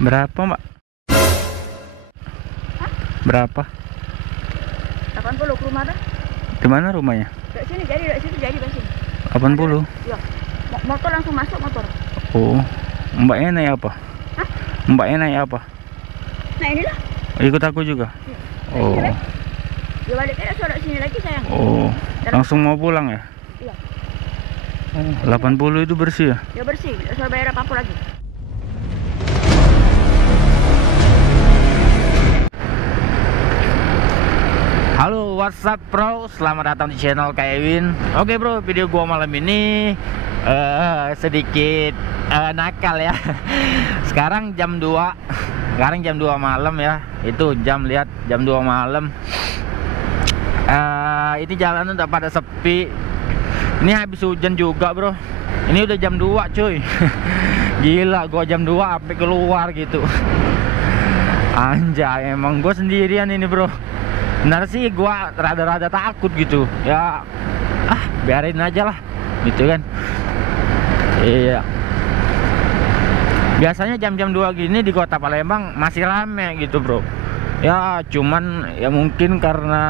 Berapa, Mbak? Hah? Berapa? 80 ke rumah dah. Di mana rumahnya? Dekat sini jadi, dekat situ jadi bensin. 80. Ya. Motor langsung masuk motor. Oh. Mbaknya naik apa? Hah? Mbaknya naik apa? Nah inilah. Ikut aku juga. Ya. Oh. Dia balik ke suara sini lagi sayang. Oh. Langsung mau pulang ya? Iya. Oh, 80 itu bersih ya? Ya bersih, tidak usah bayar apa-apa lagi. Halo, what's up bro? Selamat datang di channel Kevin. Oke bro, video gua malam ini sedikit nakal ya. Sekarang jam 2. Sekarang jam 2 malam ya. Itu jam, lihat, jam 2 malam. Ini jalanan udah pada sepi. Ini habis hujan juga bro. Ini udah jam 2 cuy. Gila, gua jam 2 sampai keluar gitu. Anjay, emang gua sendirian ini bro. Benar sih gua rada-rada takut gitu ya, biarin aja lah gitu kan. Iya, biasanya jam-jam 2 gini di kota Palembang masih rame gitu bro ya, cuman ya mungkin karena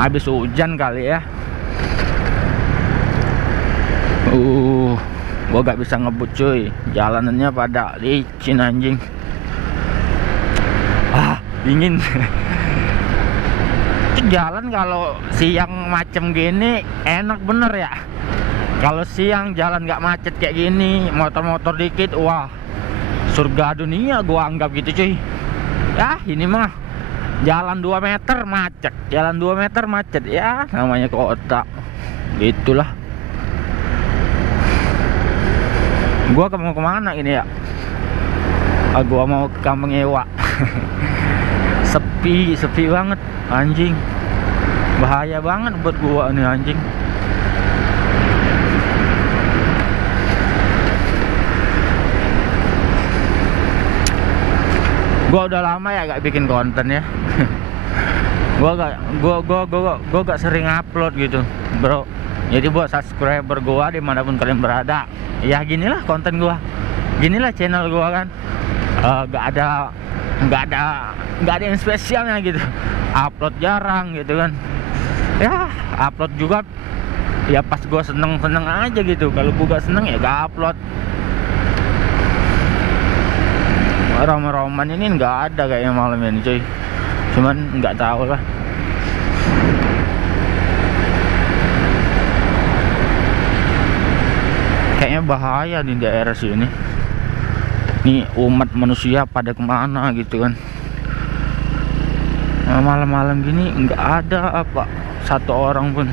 habis hujan kali ya. Gua gak bisa ngebut cuy, jalanannya pada licin anjing. Dingin. Itu jalan kalau siang macem gini enak bener ya. Kalau siang jalan nggak macet kayak gini, motor-motor dikit, wah surga dunia gua anggap gitu cuy. Ini mah jalan 2 meter macet, jalan 2 meter macet ya, namanya kota. Gitulah. Gua mau kemana ini ya? Gua mau ke Kampung Ewa. Sepi banget anjing, bahaya banget buat gua nih anjing. Gua udah lama ya gak bikin konten ya. gua gak sering upload gitu bro. Jadi buat subscriber gua dimanapun kalian berada, ya ginilah konten gua, ginilah channel gua kan. Nggak ada yang spesialnya gitu. Upload jarang gitu kan ya, upload juga ya pas gua seneng aja gitu. Kalau gua gak seneng ya gak upload. Roman ini nggak ada kayaknya malam ini cuy, cuman nggak tahu lah. Kayaknya bahaya di daerah sini. Nih umat manusia pada kemana gitu kan. Malam-malam gini nggak ada apa satu orang pun.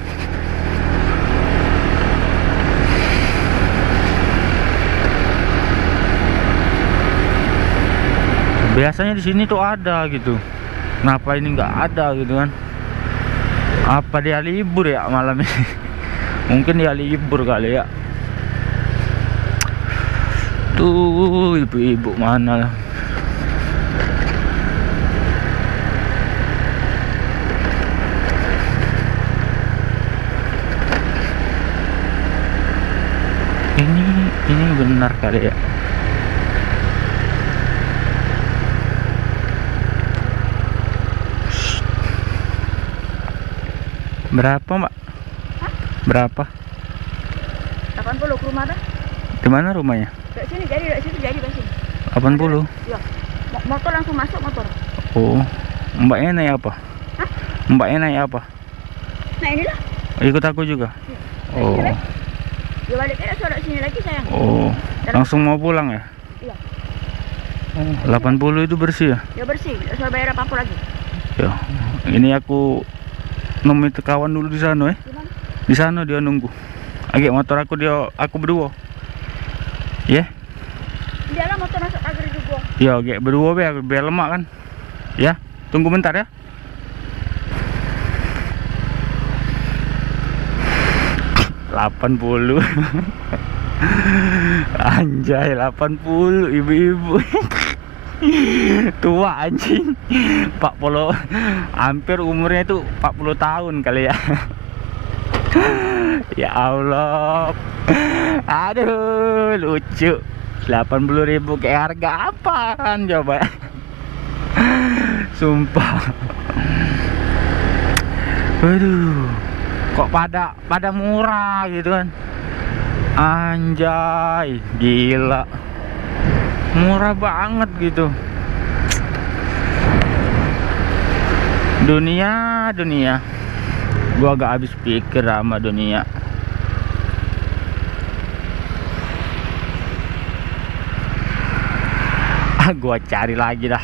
Biasanya di sini tuh ada gitu. Kenapa ini nggak ada gitu kan? Apa dia libur ya malam ini? Mungkin dia libur kali ya. Tuh ibu-ibu mana lah. Ini benar kali ya. Berapa mbak? Hah? Berapa? 80 ke rumah dah. Di mana rumahnya? Dekat sini jadi, dekat situ jadi bensin. 80. Ya. Motor langsung masuk motor. Oh. Mbaknya naik apa? Hah? Mbaknya naik apa? Nah inilah. Ikut aku juga. Ya. Oh. Dia balik ke suara sini lagi sayang. Oh. Langsung mau pulang ya? Iya. Oh, 80 itu bersih ya? Ya bersih, tidak usah bayar apa-apa lagi. Ya. Ini aku nemu kawan dulu di sana Gimana? Di sana dia nunggu. Agak motor aku berdua. Ya? Yeah? Dia lah motor masuk pagar juga. Ya, agak berdua biar lemak kan. Ya, tunggu bentar ya. $80. Anjay, 80 ibu-ibu. Tua anjing. 40, hampir umurnya itu 40 tahun kali ya. Ya Allah. Aduh, lucu. 80.000 kayak harga apaan coba. Sumpah. Waduh, kok pada murah gitu kan. Anjay, gila. Murah banget gitu. Dunia. Gua agak habis pikir sama dunia. Gua cari lagi dah.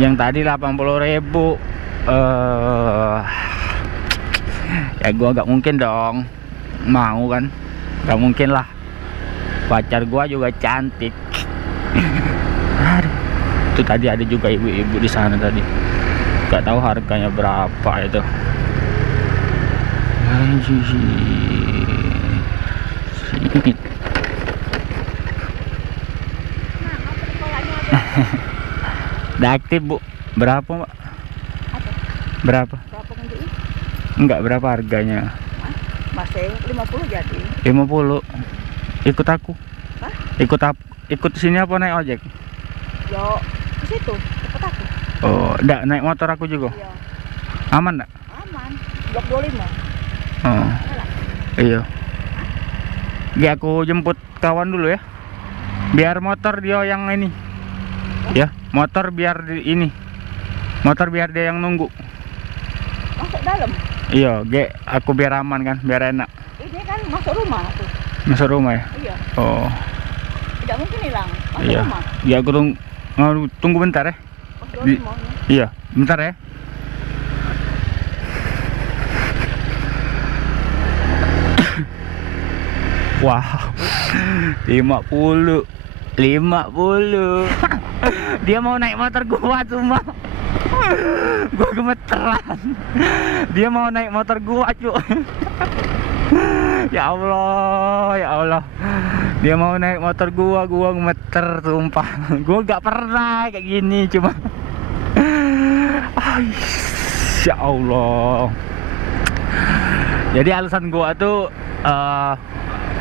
Yang tadi 80.000. Ya gua gak mungkin dong mau kan. Gak mungkin lah. Pacar gua juga cantik. Aduh. Itu tadi ada juga ibu-ibu di sana tadi. Gak tahu harganya berapa itu. Udah aktif bu. Berapa mbak? Berapa? Berapa kan dia? Enggak, berapa harganya? Masih 50 jadi. 50. Ikut aku. Hah? Ikut sini apa naik ojek? Yo, ke situ, tempat aku. Oh, enggak, naik motor aku juga. Iya. Aman enggak? Aman. Blok 25. Oh. Alah. Iya. Ya aku jemput kawan dulu ya. Biar motor dia yang ini. Ya, motor biar ini. Motor biar dia yang nunggu. Masuk dalam. Iya, aku biar aman kan, biar enak. Ini kan masuk rumah tuh. Masuk rumah ya? Iya. Oh. Tidak mungkin hilang. Masuk Iya. rumah. Ya aku tunggu bentar ya. Masuk Di- rumah. Iya, bentar ya. Wow. 50. Dia mau naik motor gua cuma. Gua gemeteran. Dia mau naik motor gua, cu. Ya Allah. Dia mau naik motor gua gemeter sumpah. Gua gak pernah kayak gini cuma. Ya Allah. Jadi alasan gua tuh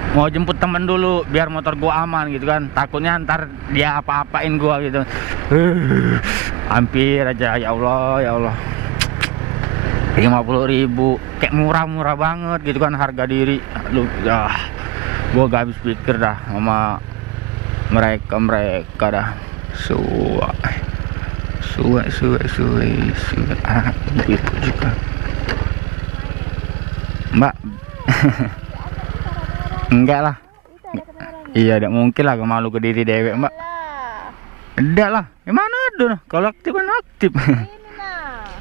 mau jemput temen dulu biar motor gua aman gitu kan. Takutnya ntar dia apa-apain gua gitu. Hampir aja, ya Allah. 50.000 kayak murah banget gitu kan harga diri. Aduh, gua gak habis pikir dah sama mereka dah. Suwe ibu juga. Mbak. Enggak lah. Iya, tidak mungkin lah malu ke diri dewek, Mbak. Enggak lah. Gimana ada? Kalau aktif kan aktif. Ini nah.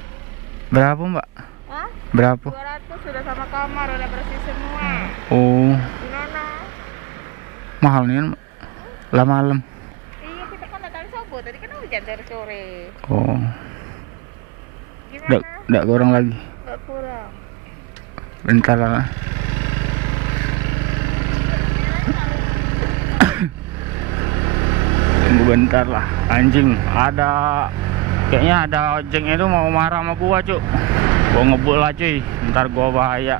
Berapa, Mbak? Hah? Berapa? 200 sudah sama kamar, udah bersih semua. Oh, Gimana? mahal nih, Mbak. Lah malam. Iya, kita kan datang subuh, tadi kan hujan dari sore. Oh, Gimana? enggak kurang lagi. Nggak kurang. Bentar lah. Tunggu bentar lah. Anjing, kayaknya ada ojeknya itu mau marah sama gua, Cuk. Gua ngebul lah, cuy. Ntar gua bahaya.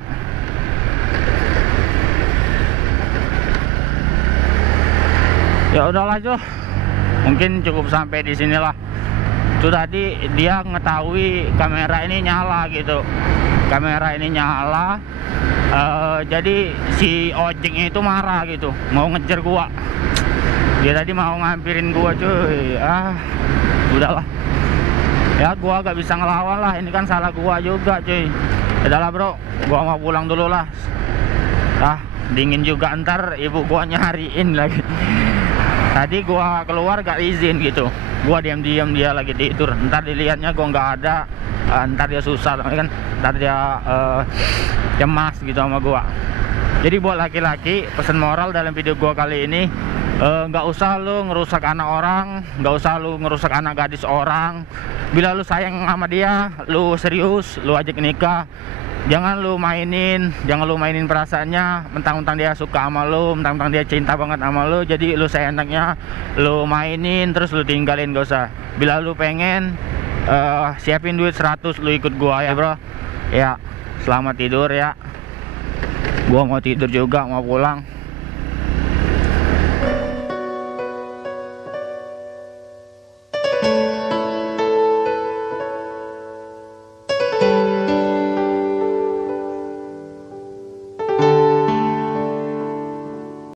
Ya udahlah, Cuk. Mungkin cukup sampai di sinilah. Itu tadi dia ngetahui kamera ini nyala gitu. Kamera ini nyala. Jadi si ojeknya itu marah gitu, mau ngejar gua. Dia tadi mau ngampirin gua, cuy. Udahlah. Ya gua gak bisa ngelawan lah, ini kan salah gua juga, cuy. Udahlah, bro, gua mau pulang dulu lah. Dingin juga, ntar ibu gua nyariin lagi. Tadi gua keluar gak izin gitu. Gua diam-diam, dia lagi tidur. Ntar dilihatnya gua nggak ada. Ntar dia susah kan. Ntar dia cemas gitu sama gua. Jadi buat laki-laki, pesan moral dalam video gua kali ini, nggak usah lu ngerusak anak orang, nggak usah lu ngerusak anak gadis orang. Bila lu sayang sama dia, lu serius, lu ajak nikah. Jangan lu mainin perasaannya. Mentang-mentang dia suka sama lu, mentang-mentang dia cinta banget sama lu, jadi lu seenaknya lu mainin terus lu tinggalin, gak usah. Bila lu pengen siapin duit 100, lu ikut gua ya, bro. Ya, selamat tidur ya. Gua mau tidur juga, mau pulang.